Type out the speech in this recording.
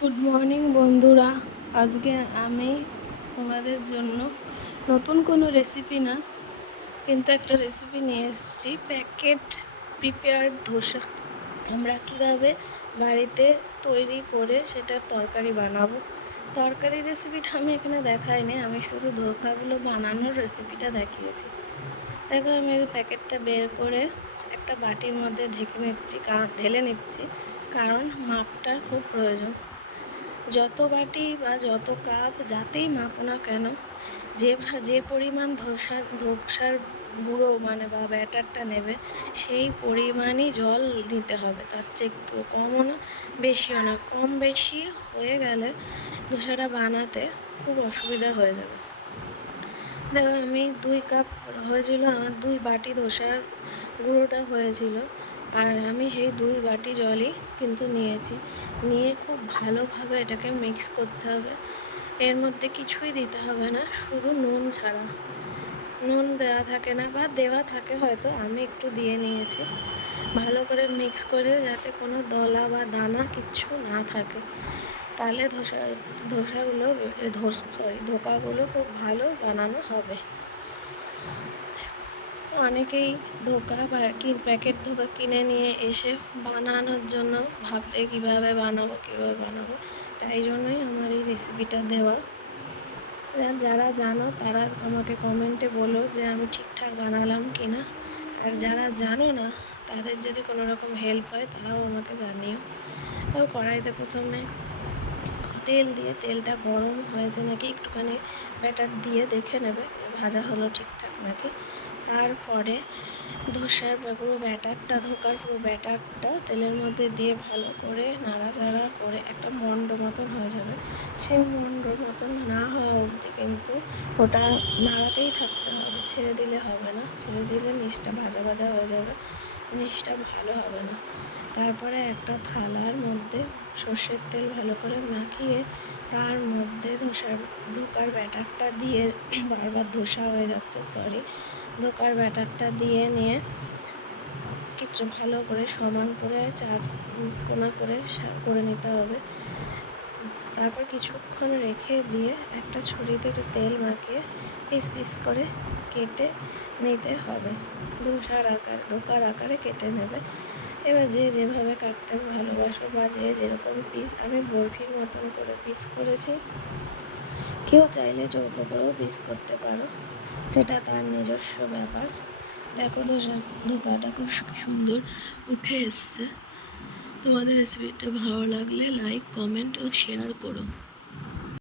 Good morning বন্ধুরা। আজকে আমি তোমাদের জন্য নতুন কোনো রেসিপি না, কিন্তু একটা রেসিপি নিয়ে এসেছি। প্যাকেট প্রিপেয়ার্ড ধোসা আমরা কীভাবে বাড়িতে তৈরি করে সেটার তরকারি বানাবো। তরকারি রেসিপিটা আমি এখানে দেখাইনি, আমি শুধু ধোকাগুলো বানানোর রেসিপিটা দেখিয়েছি। দেখো, আমি প্যাকেটটা বের করে একটা বাটির মধ্যে ঢেলে নিচ্ছি, কারণ মাপটার খুব প্রয়োজন। যত বাটি বা যত কাপ যাতেই মাপো না কেন, যে পরিমাণ ধোসার গুঁড়ো বা ব্যাটারটা নেবে, সেই পরিমাণই জল নিতে হবে। তার চেয়ে একটু কমও না, বেশিও না। কম বেশি হয়ে গেলে ধোসাটা বানাতে খুব অসুবিধা হয়ে যাবে। দেখো, আমি 2 কাপ হয়েছিল, আমার 2 বাটি ধোসার গুঁড়োটা হয়েছিল। আর আমি সেই 2 বাটি জলই কিন্তু নিয়ে খুব ভালোভাবে এটাকে মিক্স করতে হবে। এর মধ্যে কিছুই দিতে হবে না, শুধু নুন ছাড়া। নুন দেওয়া থাকে না, বা দেওয়া থাকে হয়তো, আমি একটু দিয়ে নিয়েছি। ভালো করে মিক্স করে যাতে কোনো দলা বা দানা কিচ্ছু না থাকে, তাহলে ধোকাগুলো খুব ভালো বানানো হবে। অনেকেই প্যাকেট ধোকা কিনে নিয়ে এসে বানানোর জন্য ভাববে কীভাবে বানাবো। তাই জন্যই আমার এই রেসিপিটা দেওয়া। যারা জানো তারা আমাকে কমেন্টে বলো যে আমি ঠিকঠাক বানালাম কি না। আর যারা জানো না, তাদের যদি কোনো রকম হেল্প হয় তারাও আমাকে জানিও। আর কড়াইতে প্রথমে তেল দিয়ে, তেলটা গরম হয়েছে নাকি একটুখানি ব্যাটার দিয়ে দেখে নেবে ভাজা হলো ঠিকঠাক নাকি। তারপরে ধোকার পুরো ব্যাটারটা তেলের মধ্যে দিয়ে ভালো করে নাড়াচাড়া করে একটা মন্ড মতন হয়ে যাবে। সেই মন্ড মতন না হওয়া অবধি কিন্তু ওটা নাড়াতেই থাকতে হবে, ছেড়ে দিলে হবে না। ছেড়ে দিলে নিচটা ভাজা ভাজা হয়ে যাবে, নিচটা ভালো হবে না। তারপরে একটা থালার মধ্যে সর্ষের তেল ভালো করে মাখিয়ে তার মধ্যে ধোকার ব্যাটারটা দিয়ে, বারবার ধোসা হয়ে যাচ্ছে, ধোকার ব্যাটারটা দিয়ে নিয়ে কিছু ভালো করে সমান করে 4 কোনা করে নিতে হবে। তারপর কিছুক্ষণ রেখে দিয়ে একটা ছুরিতে একটু তেল মাখিয়ে পিস পিস করে কেটে নিতে হবে। ধোকার আকারে কেটে নেবে। এবার যে যেভাবে কাটতে ভালোবাসো বা যে যেরকম পিস, আমি বরফির মতন করে পিস করেছি। কেউ চাইলে চৌকো করেও পিস করতে পারো, সেটা তার নিজস্ব ব্যাপার। দেখো, ধোকাটা খুব সুন্দর উঠে এসছে। তোমাদের রেসিপিটা ভালো লাগলে লাইক, কমেন্ট ও শেয়ার করো।